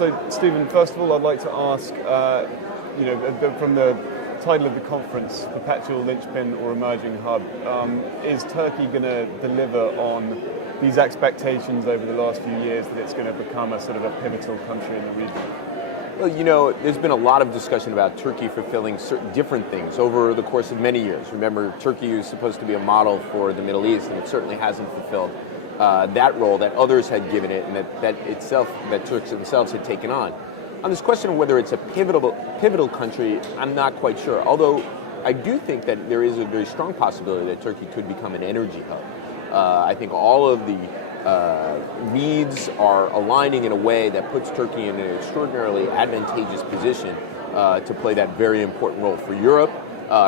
So, Stephen, first of all, I'd like to ask, from the title of the conference, Perpetual Linchpin or Emerging Hub, is Turkey going to deliver on these expectations over the last few years that it's going to become a sort of a pivotal country in the region? Well, there's been a lot of discussion about Turkey fulfilling certain different things over the course of many years. Remember, Turkey is supposed to be a model for the Middle East, and it certainly hasn't fulfilled that role that others had given it, and that Turks themselves had taken on. On this question of whether it's a pivotal country, I'm not quite sure. Although I do think that there is a very strong possibility that Turkey could become an energy hub. I think all of the needs are aligning in a way that puts Turkey in an extraordinarily advantageous position to play that very important role for Europe,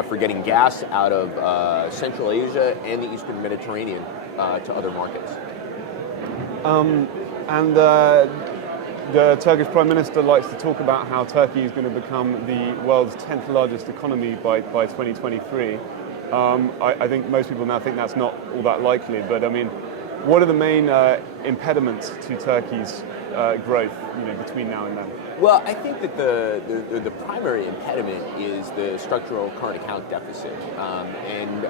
for getting gas out of Central Asia and the Eastern Mediterranean to other markets. The Turkish Prime Minister likes to talk about how Turkey is going to become the world's 10th largest economy by 2023. I think most people now think that's not all that likely, but I mean, what are the main impediments to Turkey's growth, between now and then? Well, I think that the primary impediment is the structural current account deficit, and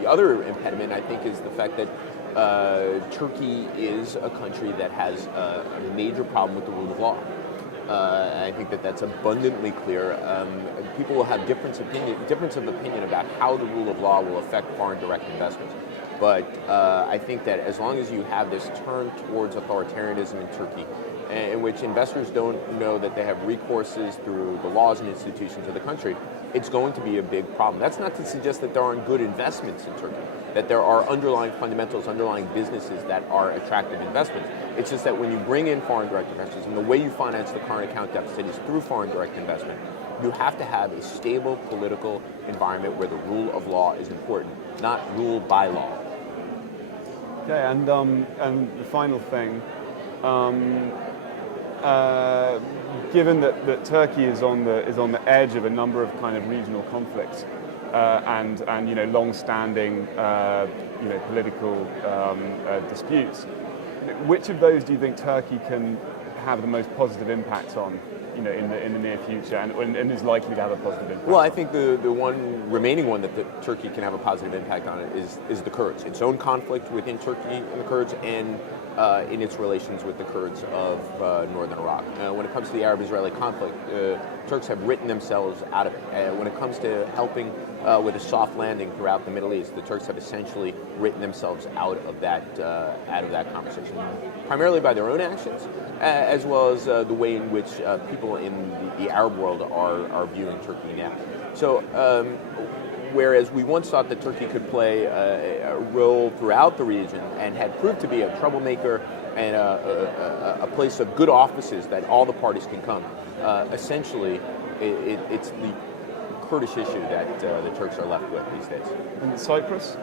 the other impediment, I think, is the fact that Turkey is a country that has a major problem with the rule of law. I think that that's abundantly clear. People will have difference of opinion about how the rule of law will affect foreign direct investments. But I think that as long as you have this turn towards authoritarianism in Turkey, in which investors don't know that they have recourses through the laws and institutions of the country, it's going to be a big problem. That's not to suggest that there aren't good investments in Turkey, that there are underlying fundamentals, underlying businesses that are attractive investments. It's just that when you bring in foreign direct investors, and the way you finance the current account deficit is through foreign direct investment, you have to have a stable political environment where the rule of law is important, not rule by law. Okay, and the final thing, given that Turkey is on the edge of a number of kind of regional conflicts and long-standing political disputes, which of those do you think Turkey can have the most positive impact on, in the near future, and is likely to have a positive impact? Well, I think the one remaining one that Turkey can have a positive impact on is the Kurds. Its own conflict within Turkey and the Kurds, and in its relations with the Kurds of northern Iraq. When it comes to the Arab-Israeli conflict, Turks have written themselves out of it. When it comes to helping with a soft landing throughout the Middle East, the Turks have essentially written themselves out of that conversation, primarily by their own actions, as well as the way in which people in the Arab world are viewing Turkey now. So, whereas we once thought that Turkey could play a role throughout the region and had proved to be a troublemaker and a place of good offices that all the parties can come, essentially it's the Kurdish issue that the Turks are left with these days. And Cyprus?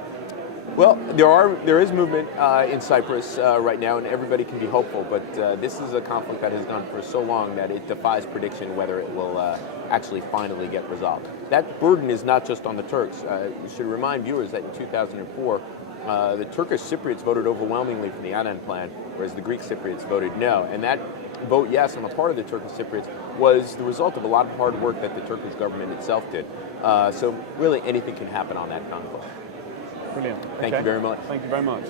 Well, there is movement in Cyprus right now, and everybody can be hopeful. But this is a conflict that has gone for so long that it defies prediction whether it will actually finally get resolved. That burden is not just on the Turks. We should remind viewers that in 2004, the Turkish Cypriots voted overwhelmingly for the Aden plan, whereas the Greek Cypriots voted no. And that vote yes on the part of the Turkish Cypriots was the result of a lot of hard work that the Turkish government itself did. So really anything can happen on that conflict. Brilliant. Thank you very much. Thank you very much.